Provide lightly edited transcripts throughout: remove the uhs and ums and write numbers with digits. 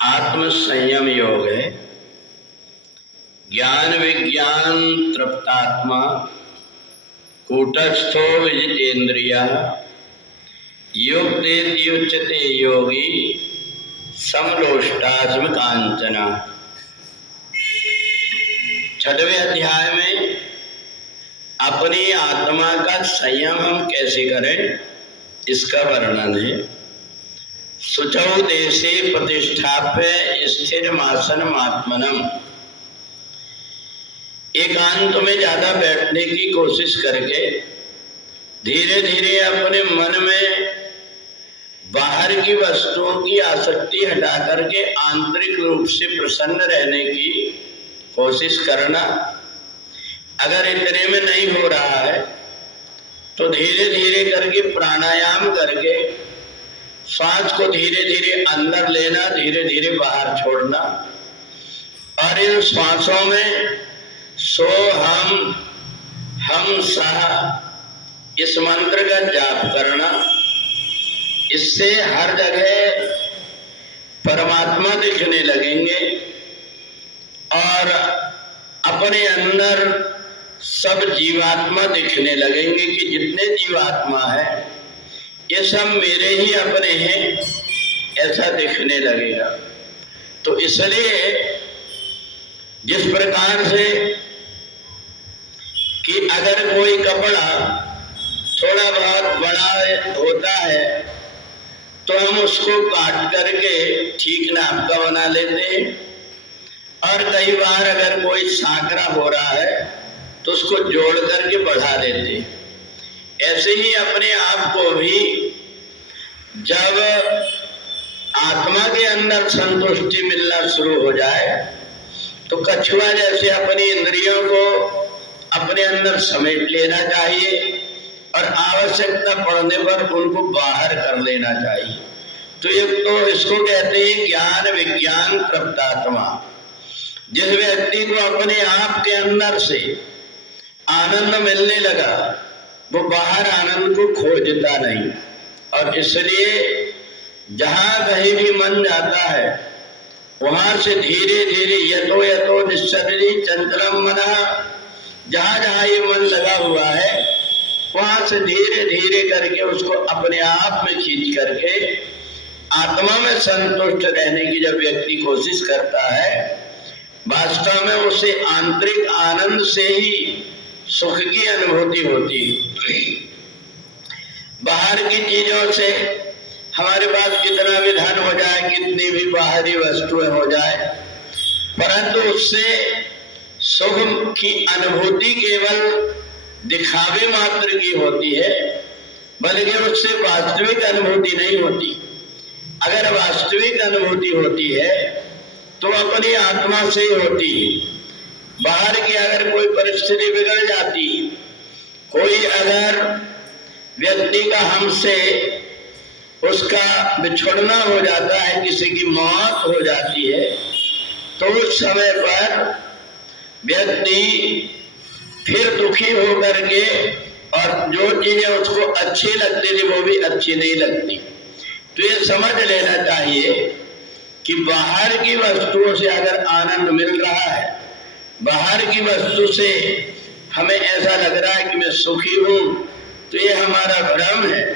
आत्म संयम योग है। ज्ञान विज्ञान तृप्तात्मा कूटस्थो विजितेन्द्रियः युक्तेत्युच्यते योगी समलोष्टास्म कांचना। छठवें अध्याय में अपनी आत्मा का संयम हम कैसे करें इसका वर्णन है। शुचौ देशे प्रतिष्ठाप्य स्थिरमासनम् आत्मनम्। एकांत में ज्यादा बैठने की कोशिश करके धीरे धीरे अपने मन में बाहर की वस्तुओं की आसक्ति हटा करके आंतरिक रूप से प्रसन्न रहने की कोशिश करना। अगर इतने में नहीं हो रहा है तो धीरे धीरे करके प्राणायाम करके श्वास को धीरे धीरे अंदर लेना, धीरे धीरे बाहर छोड़ना और इन श्वासों में सोहम हम सह इस मंत्र का जाप करना। इससे हर जगह परमात्मा दिखने लगेंगे और अपने अंदर सब जीवात्मा दिखने लगेंगे कि जितने जीवात्मा है ये सब मेरे ही अपने हैं, ऐसा दिखने लगेगा। तो इसलिए जिस प्रकार से कि अगर कोई कपड़ा थोड़ा बहुत बड़ा होता है तो हम उसको काट करके ठीक नाप का बना लेते हैं, और कई बार अगर कोई सांकरा हो रहा है तो उसको जोड़ करके बढ़ा देते हैं। ऐसे ही अपने आप को भी जब आत्मा के अंदर संतुष्टि मिलना शुरू हो जाए तो कछुआ जैसे अपनी इंद्रियों को अपने अंदर समेट लेना चाहिए और आवश्यकता पड़ने पर उनको बाहर कर लेना चाहिए। तो ये तो इसको कहते हैं ज्ञान विज्ञान तृप्तात्मा। जिस व्यक्ति को अपने आप के अंदर से आनंद मिलने लगा वो बाहर आनंद को खोजता नहीं, और इसलिए जहां कहीं भी मन जाता है वहां से धीरे धीरे यतो यतो निश्चरी चंचलम मनः, जहां जहां ये मन लगा हुआ है वहां से धीरे धीरे करके उसको अपने आप में खींच करके आत्मा में संतुष्ट रहने की जब व्यक्ति कोशिश करता है, वास्तव में उसे आंतरिक आनंद से ही सुख की अनुभूति होती है। बाहर की चीजों से हमारे पास कितना भी धन हो जाए, कितनी भी बाहरी वस्तुएं हो जाए, परंतु उससे सुख की अनुभूति केवल दिखावे मात्र की होती है, बल्कि उससे वास्तविक अनुभूति नहीं होती। अगर वास्तविक अनुभूति होती है तो अपनी आत्मा से ही होती है। बाहर की अगर कोई परिस्थिति बिगड़ जाती, कोई अगर व्यक्ति का हमसे उसका बिछुड़ना हो जाता है, किसी की मौत हो जाती है, तो उस समय पर व्यक्ति फिर दुखी होकर के और जो चीजें उसको अच्छी लगती थी वो भी अच्छी नहीं लगती। तो ये समझ लेना चाहिए कि बाहर की वस्तुओं से अगर आनंद मिल रहा है, बाहर की वस्तु से हमें ऐसा लग रहा है कि मैं सुखी हूं, तो ये हमारा भ्रम है।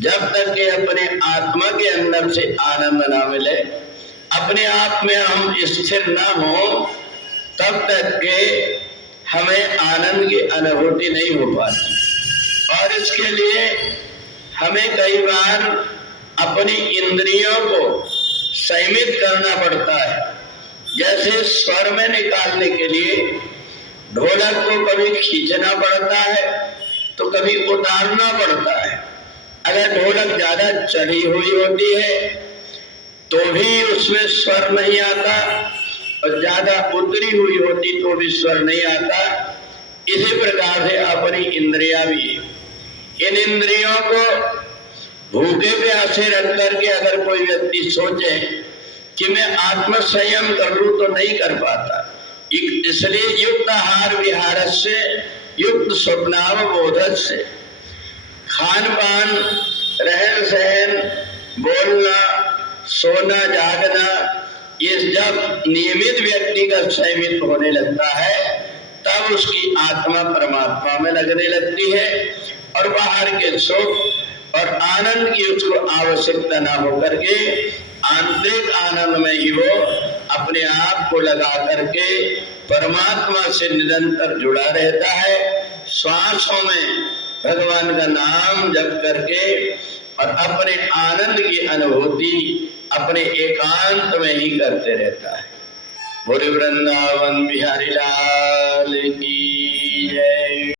जब तक कि अपने आत्मा के अंदर से आनंद ना मिले, अपने आप में हम स्थिर ना हो, तब तक के हमें आनंद की अनुभूति नहीं हो पाती। और इसके लिए हमें कई बार अपनी इंद्रियों को संयमित करना पड़ता है। जैसे स्वर में निकालने के लिए ढोलक को कभी खींचना पड़ता है तो कभी उतारना पड़ता है। अगर ढोलक ज्यादा चढ़ी हुई होती है तो भी उसमें स्वर नहीं आता, और ज्यादा उतरी हुई होती तो भी स्वर नहीं आता। इसी प्रकार से अपनी इंद्रियां भी, इन इंद्रियों को भूखे प्यासे रख करके अगर कोई व्यक्ति सोचे कि मैं आत्म संयम कर लूं तो नहीं कर पाता। इसलिए युक्त आहार विहार से युक्त स्वप्नावबोध से, खान पान रहन सहन बोलना सोना जागना ये जब नियमित व्यक्ति का संयमित होने लगता है तब उसकी आत्मा परमात्मा में लगने लगती है और बाहर के सुख और आनंद की उसको आवश्यकता ना होकर के आंतरिक आनंद में ही वो अपने आप को लगा करके परमात्मा से निरंतर जुड़ा रहता है। श्वासों में भगवान का नाम जप करके और अपने आनंद की अनुभूति अपने एकांत में ही करते रहता है। बोले वृंदावन बिहारी लाल की जय।